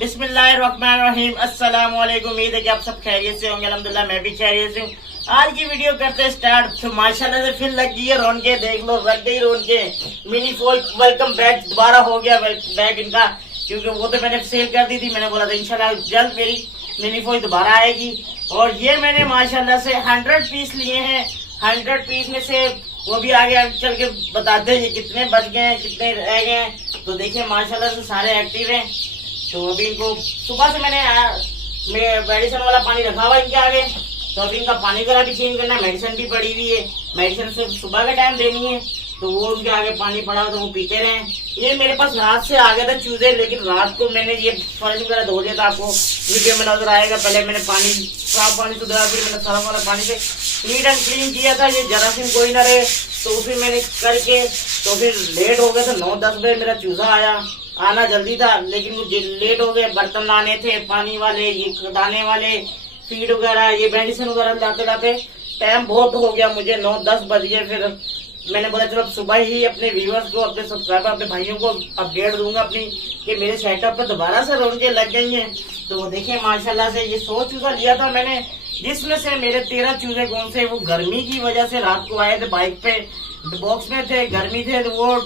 बिस्मिल्लाहिर्रहमानिर्रहीम। अस्सलाम वालेकुम। उम्मीद है कि आप सब खैरियत से होंगे। अल्हम्दुलिल्लाह मैं भी खैरियत से हूँ। आज की वीडियो करते हैं स्टार्ट। तो माशाल्लाह से फिर लग गई है रौनकें, देख लो लग गई रौनकें। मिनी फोल्ड वेलकम बैक दोबारा हो गया बैक इनका, क्योंकि वो तो मैंने सेल कर दी थी। मैंने बोला था इंशाल्लाह जल्द मेरी मिनी फोल्ड दोबारा आएगी। और ये मैंने माशाल्लाह से 100 पीस लिए हैं। 100 पीस में से वो भी आगे चल के बताते हैं ये कितने बच गए हैं, कितने रह गए हैं। तो देखिए माशाल्लाह से सारे एक्टिव हैं। तो अभी इनको सुबह से मैंने मेडिसिन वाला पानी रखा हुआ इनके आगे, तो अभी इनका पानी वगैरह भी चेंज करना है। मेडिसिन भी पड़ी हुई है, मेडिसिन से सुबह का टाइम देनी है, तो वो उनके आगे पानी पड़ा हो तो वो पीते रहे। ये मेरे पास रात से आ गया था चूजे, लेकिन रात को मैंने ये फर्श वगैरह धो दिया था, आपको वीडियो में नजर आएगा। पहले मैंने पानी साफ पानी सुधरा, फिर मैंने सर्फ वाला पानी से नीट एंड क्लीन किया था, ये जरासीम कोई ना रहे। तो फिर मैंने करके तो फिर लेट हो गया था। 9-10 बजे मेरा चूजा आया, आना जल्दी था लेकिन मुझे लेट हो गए। बर्तन लाने थे, पानी वाले, ये दाने वाले, फीड वगैरह, ये मेडिसिन वगैरह लाते लाते टाइम बहुत हो गया मुझे। 9-10 बज गए। फिर मैंने बोला चलो सुबह ही अपने व्यूअर्स को, अपने सब्सक्राइबर, अपने भाइयों को अपडेट दूंगा अपनी कि मेरे सेटअप पे दोबारा से रौनकें लग गई हैं। तो देखिए माशाल्लाह से ये 100 चूजा लिया था मैंने, जिसमें से मेरे 13 चूजे कौन से वो गर्मी की वजह से रात को आए थे, बाइक पे बॉक्स में थे, गर्मी थे तो वो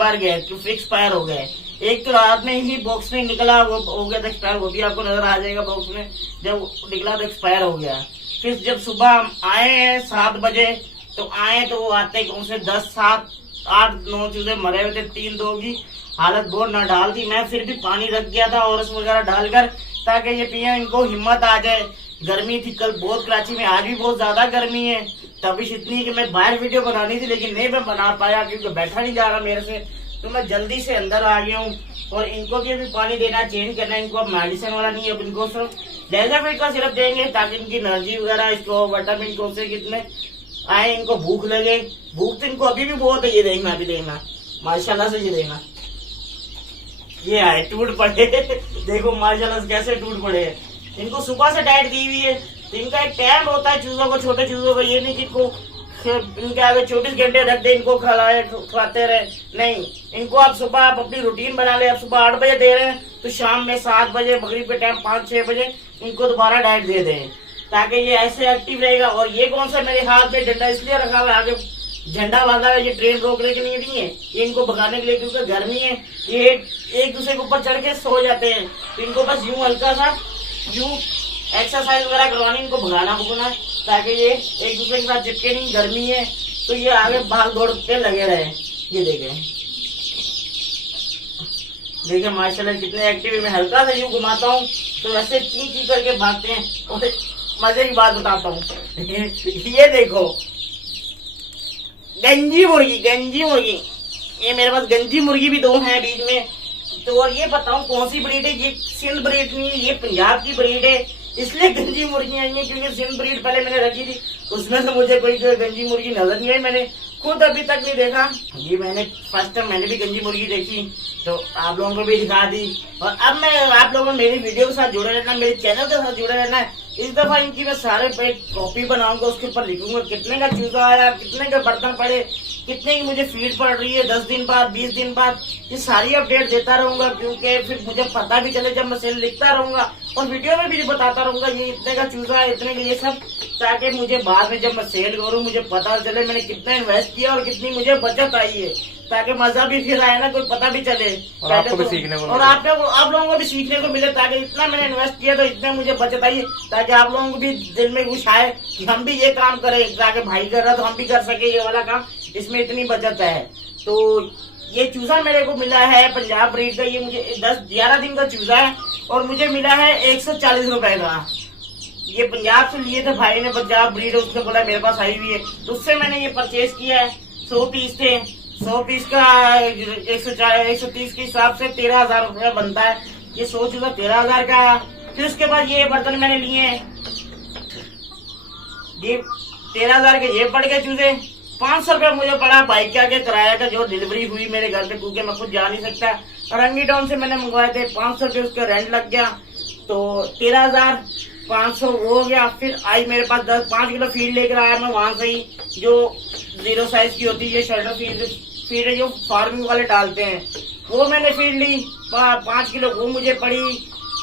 मर गए, एक्सपायर हो गए। एक तो रात में ही बॉक्स में निकला, वो हो गया था एक्सपायर, वो भी आपको नजर आ जाएगा बॉक्स में। जब निकला तो एक्सपायर हो गया। फिर जब सुबह आए 7 बजे तो आए तो वो आते कौन से 10, 7, 8, 9 चूजे मरे हुए थे। 3 2 की हालत बहुत न डाल थी। मैं फिर भी पानी रख गया था और वगैरह डालकर, ताकि ये पिए, इनको हिम्मत आ जाए। गर्मी थी कल बहुत कराची में, आज भी बहुत ज्यादा गर्मी है। तबिश इतनी कि मैं बाहर वीडियो बनानी थी लेकिन नहीं मैं बना पाया, क्योंकि बैठा नहीं जा रहा मेरे से। तो मैं जल्दी से अंदर आ गया हूँ। और इनको भी अभी पानी देना चेंज करना है। इनको अब मेडिसिन वाला नहीं है, अब इनको सिर्फ डेजाफिट का सिरप देंगे, ताकि इनकी एनर्जी वगैरह, इसको विटामिन कौन से कितने आए, इनको भूख लगे। भूख तो इनको अभी भी बहुत है। ये देखना, अभी देखना माशाल्लाह से, ये देखना ये आए टूट पड़े देखो माशाल्लाह से कैसे टूट पड़े हैं। इनको सुबह से डाइट दी हुई है, तो इनका एक टाइम होता है चूजों को, छोटे चूजों को। ये नहीं कि इनको इनके आगे 24 घंटे रख दे, इनको खिलाते रहे, नहीं। इनको आप सुबह आप अपनी रूटीन बना ले। आप सुबह 8 बजे दे रहे हैं तो शाम में 7 बजे, मगरिब के टाइम 5-6 बजे इनको दोबारा डाइट दे दें, ताकि ये ऐसे एक्टिव रहेगा। और ये कौन सा मेरे हाथ में डंडा इसलिए रखा हुआ है, आगे झंडा बांधा है, ये ट्रेन रोकने के लिए नहीं है, ये इनको भगाने के लिए, क्योंकि गर्मी है। ये एक दूसरे के ऊपर चढ़ के सो जाते हैं, तो इनको बस यूं हल्का सा यूं एक्सरसाइज वगैरह करवानी, इनको भगाना भुगना, ताकि ये एक दूसरे के साथ चिपके नहीं। गर्मी है तो ये आगे भाग दौड़ के लगे रहे। ये देखे माशाल्लाह कितने एक्टिव है। मैं हल्का सा यूं घुमाता हूँ तो ऐसे ची करके भागते हैं। और मजे की बात बताता हूँ ये देखो गंजी मुर्गी, ये मेरे पास गंजी मुर्गी भी 2 हैं बीच में। तो और ये बताऊं कौन सी ब्रीड है, ये सिंध ब्रीड नहीं है, ये पंजाब की ब्रीड है। इसलिए गंजी मुर्गी आई है, क्योंकि सिंध ब्रीड पहले मैंने रखी थी, उसमें से मुझे कोई गंजी मुर्गी नजर नहीं आई। मैंने खुद अभी तक नहीं देखा। ये मैंने फर्स्ट टाइम मैंने भी गंजी मुर्गी देखी, तो आप लोगों को भी दिखा दी। और अब मैं आप लोगों मेरी वीडियो के साथ जुड़े रहना, मेरे चैनल के साथ जुड़े रहना है। इस दफा इनकी मैं सारे पे कॉपी बनाऊंगा, उसके ऊपर लिखूंगा कितने का चूजा आया, कितने के बर्तन पड़े, कितने की मुझे फीड पड़ रही है 10 दिन बाद, 20 दिन बाद। ये सारी अपडेट देता रहूंगा, क्योंकि फिर मुझे पता भी चले, जब मैं सेल लिखता रहूंगा और वीडियो में भी बताता रहूंगा ये इतने का चूजा है, इतने का, ये सब, ताकि मुझे बाद में जब मैं सेल करूँ मुझे पता चले मैंने कितना इन्वेस्ट किया और कितनी मुझे बचत आई है, ताकि मजा भी फिर आए ना, कोई पता भी चले और आपको भी सीखने को, और आप लोगों को भी सीखने को मिले, ताकि इतना मैंने इन्वेस्ट किया तो इतने मुझे बचत आई है, ताकि आप लोगों को भी दिल में कुछ आए कि हम भी ये काम करें, ताकि भाई कर रहा तो हम भी कर सके ये वाला काम, इसमें इतनी बचत है। तो ये चूजा मेरे को मिला है पंजाब ब्रीड का। ये मुझे 10-11 दिन का चूजा है और मुझे मिला है 140 रुपए का। ये पंजाब से लिए थे भाई ने, पंजाब ब्रीड, उसने बोला मेरे पास आई हुई है, तो उससे मैंने ये परचेज किया है। 100 पीस थे, 100 पीस का 130 के हिसाब से 13,000 रुपया बनता है। ये 100 चूजा 13,000 का। फिर उसके बाद ये बर्तन मैंने लिए हैं, ये 13,000 के ये पड़ गए चूजे। 500 रुपया मुझे पड़ा बाइक के आगे किराया का, जो डिलीवरी हुई मेरे घर पे, क्योंकि मैं खुद जा नहीं सकता। रंगी टाउन से मैंने मंगवाए थे, 500 रुपये उसका रेंट लग गया, तो 13,500 हो गया। फिर आई मेरे पास 5 किलो फीड लेकर आया मैं वहां से ही, जो 0 साइज की होती है, शर्टर फीड है जो फार्मिंग वाले डालते हैं, वो मैंने फीड ली। 5 किलो वो मुझे पड़ी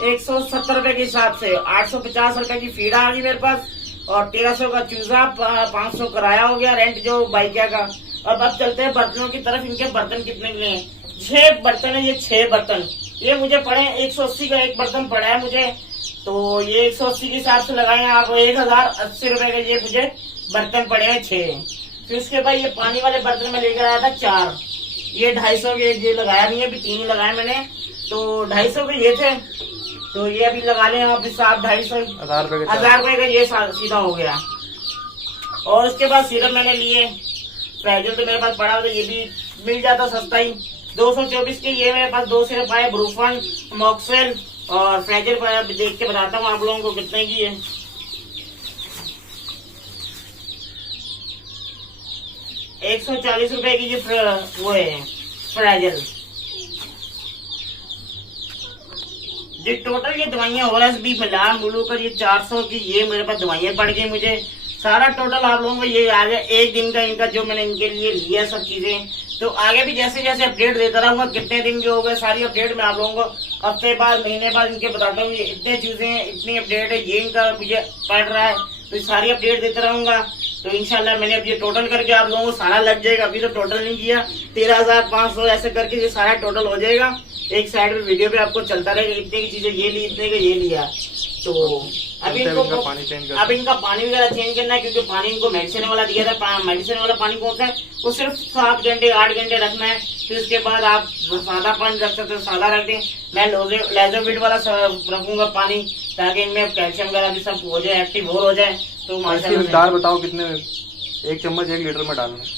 170 रुपए के हिसाब से। 850 रुपए की फीड आ गई मेरे पास और 1300 का चूजा, 500 किराया हो गया रेंट जो बाइकिया का। अब चलते हैं बर्तनों की तरफ। इनके बर्तन कितने के हैं? 6 बर्तन है, ये 6 बर्तन ये मुझे पड़े 180 का एक बर्तन पड़ा है मुझे। तो ये 180 के हिसाब से लगाए आप 1080 रुपए के ये मुझे बर्तन पड़े हैं 6। फिर उसके बाद ये पानी वाले बर्तन में लेकर आया था 4, ये 250 के ये लगाया नहीं है, अभी 3 लगाए मैंने, तो 250 के ये थे। तो ये अभी लगा लें आप हिसाब 250 1000 रुपए का ये सीधा हो गया। और उसके बाद सिरप मैंने लिए फ्रेजल, तो मेरे पास पड़ा हुआ, ये भी मिल जाता सस्ता ही। 224 के ये मेरे पास 2 सिरप आए, ब्रूफन, मॉक्सेल और फ्रेजल। देख के बताता हूँ आप लोगों को कितने की है। 140 रुपए की ये वो है फ्रेजल। ये टोटल ये दवाइयाँ ओरस भी मिला मुलू कर ये 400 की ये मेरे पास दवाइयाँ पड़ गई मुझे। सारा टोटल आप लोगों को ये आ गया 1 दिन का इनका जो मैंने इनके लिए लिया सब चीजें। तो आगे भी जैसे जैसे अपडेट देता रहूंगा, कितने दिन के हो गए सारी अपडेट मैं आप लोगों को हफ्ते बाद महीने बाद इनके बताता हूँ। ये इतने चीजें हैं, इतनी अपडेट है, ये इनका मुझे पड़ रहा है, तो सारी अपडेट देता रहूंगा। तो इंशाल्लाह मैंने अब ये टोटल करके आप लोगों को सारा लग जाएगा। अभी तो टोटल नहीं किया, 13,500 ऐसे करके ये सारा टोटल हो जाएगा। एक साइड में वीडियो पे आपको चलता रहेगा, इतने की चीजें ये ली, इतने का ये लिया। तो अभी इनको अब इनका पानी वगैरह चेंज करना है, क्योंकि पानी इनको मेडिसिन वाला दिया था। मेडिसिन वाला पानी कौन सा है, वो सिर्फ 7 घंटे 8 घंटे रखना है। फिर उसके बाद आप सादा पानी रख सकते हो, सादा रख दें। मैं लेजोविट वाला रखूंगा पानी, ताकि इनमें कैल्शियम वगैरह भी सब हो जाए, एक्टिव हो जाए। तो माशाल्लाह बताओ कितने 1 चम्मच 1 लीटर में डालना है।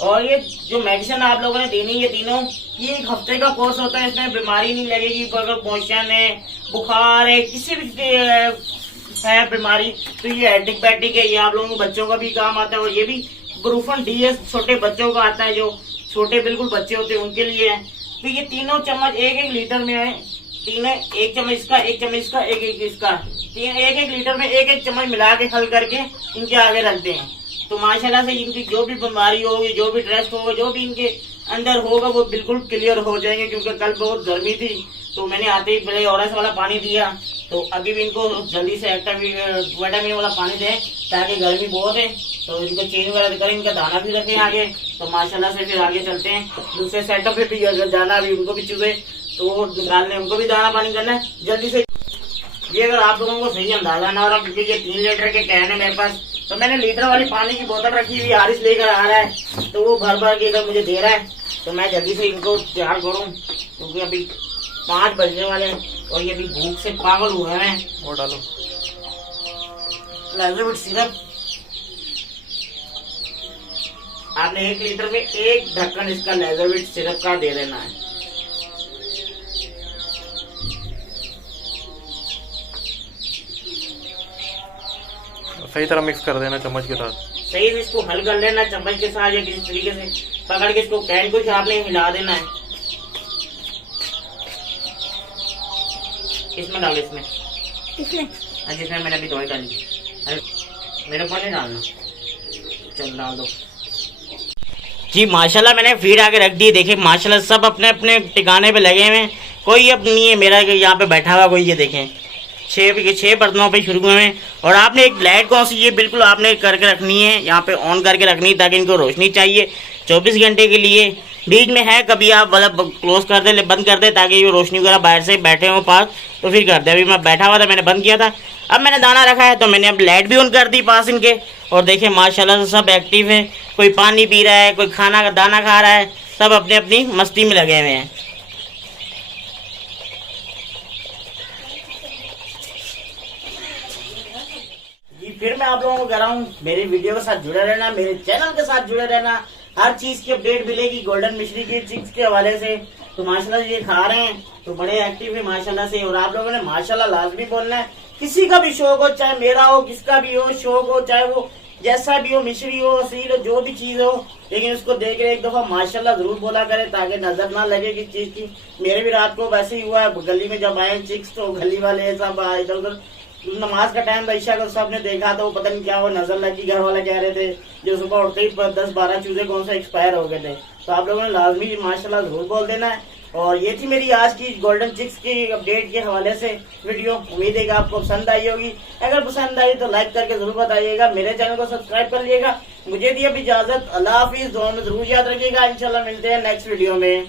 और ये जो मेडिसिन आप लोगों ने देनी है तीनों, ये 1 हफ्ते का कोर्स होता है। इसमें बीमारी नहीं लगेगी, अगर मोशन है, बुखार है, किसी भी है बीमारी, तो ये एंटीबायोटिक है। ये आप लोगों को बच्चों का भी काम आता है। और ये भी ब्रूफन डीएस छोटे बच्चों का आता है, जो छोटे बिल्कुल बच्चे होते हैं उनके लिए है। तो ये तीनों चम्मच 1-1 लीटर में है। तीनों 1 चम्मच इसका, 1 चम्मच इसका, 1-1 इसका, 1-1 लीटर में 1-1 चम्मच मिला के हल करके इनके आगे रखते हैं। तो माशाल्लाह से इनकी जो भी बीमारी होगी, जो भी टेस्ट होगा, जो भी इनके अंदर होगा, वो बिल्कुल क्लियर हो जाएंगे। क्योंकि कल बहुत गर्मी थी, तो मैंने आते ही पहले ओरस वाला पानी दिया। तो अभी भी इनको जल्दी से विटामिन वाला पानी दें, ताकि गर्मी बहुत है। तो इनको चेंज वगैरह करें, इनका दाना भी रखें आगे। तो माशाल्लाह से फिर आगे चलते हैं दूसरे सेटअप पे भी। अगर जाना अभी उनको भी चूहे तो निकालने, उनको भी दाना पानी करना है जल्दी से। ये अगर आप लोगों को सही अंदाजा ना हो रहा, क्योंकि ये 3 लीटर के कैन है मेरे पास, तो मैंने लीटर वाली पानी की बोतल रखी हुई, हारिस लेकर आ रहा है, तो वो भर भर के इधर मुझे दे रहा है। तो मैं जल्दी से इनको तैयार करूं, क्योंकि अभी 5 बजने वाले हैं और ये भी भूख से पागल हुए हैं। और डालो लेजोविट सिरप। आपने 1 लीटर में 1 ढक्कन इसका लेजोविट सिरप का दे देना है। सही तरह मिक्स कर देना चम्मच के साथ। सही से इसको हल कर लेना चम्मच के साथ, या किसी तरीके से पकड़ के इसको कैन को आपने हिला देना है। इसमें डालो, इसमें जिसमें मैंने अभी दवाई डाली। अरे मेरे को नहीं डालना, चल डाल दो जी। माशाल्लाह मैंने फीड आके रख दी। देखिए माशाल्लाह सब अपने अपने ठिकाने पे लगे हुए हैं, कोई अब नहीं है मेरा यहाँ पे बैठा हुआ कोई। ये देखें 6 बर्तनों पे शुरू हुए हैं। और आपने एक लाइट कौन सी ये बिल्कुल आपने करके रखनी है, यहाँ पे ऑन करके रखनी है, ताकि इनको रोशनी चाहिए 24 घंटे के लिए। बीच में है कभी आप मतलब क्लोज कर दे, बंद कर दे, ताकि ये रोशनी वगैरह बाहर से बैठे हो पास, तो फिर कर दे। अभी मैं बैठा हुआ था, मैंने बंद किया था। अब मैंने दाना रखा है, तो मैंने अब लाइट भी ऑन कर दी पास इनके। और देखिए माशाल्लाह से सब एक्टिव है, कोई पानी पी रहा है, कोई खाना का दाना खा रहा है, सब अपनी अपनी मस्ती में लगे हुए हैं। फिर मैं आप लोगों को कह रहा हूँ, मेरी वीडियो के साथ जुड़े रहना, मेरे चैनल के साथ जुड़े रहना। हर चीज की अपडेट मिलेगी गोल्डन मिश्री की चिक्स के हवाले से। तो माशाल्लाह ये खा रहे हैं, तो बड़े एक्टिव है माशाल्लाह से। और आप लोगों ने माशाल्लाह लाजमी बोलना है। किसी का भी शौक हो, चाहे मेरा हो, किसका भी हो शौक हो, चाहे वो जैसा भी हो, मिश्री हो, असील हो, जो भी चीज हो, लेकिन उसको देख के एक दफा माशाल्लाह जरूर बोला करे, ताकि नजर ना लगे किस चीज की। मेरे भी रात को वैसे ही हुआ, गली में जब आए चिक्स, तो गली वाले सब इधर उधर, नमाज का टाइम ईशा का सबने देखा, तो पता नहीं क्या वो नजर लगी। घर वाले कह रहे थे जो सुबह उठते ही 10-12 चूजे कौन सा एक्सपायर हो गए थे। तो आप लोगों ने लाजमी माशाल्लाह जरूर बोल देना है। और ये थी मेरी आज की गोल्डन चिक्स की अपडेट के हवाले से वीडियो। उम्मीद है कि आपको पसंद आई होगी। अगर पसंद आई तो लाइक करके जरूर बताइएगा। मेरे चैनल को सब्सक्राइब कर लीजिएगा। मुझे दी अब इजाजत। अल्लाह हाफिज। दुआ में जरूर याद रखिएगा। इंशाल्लाह मिलते हैं नेक्स्ट वीडियो में।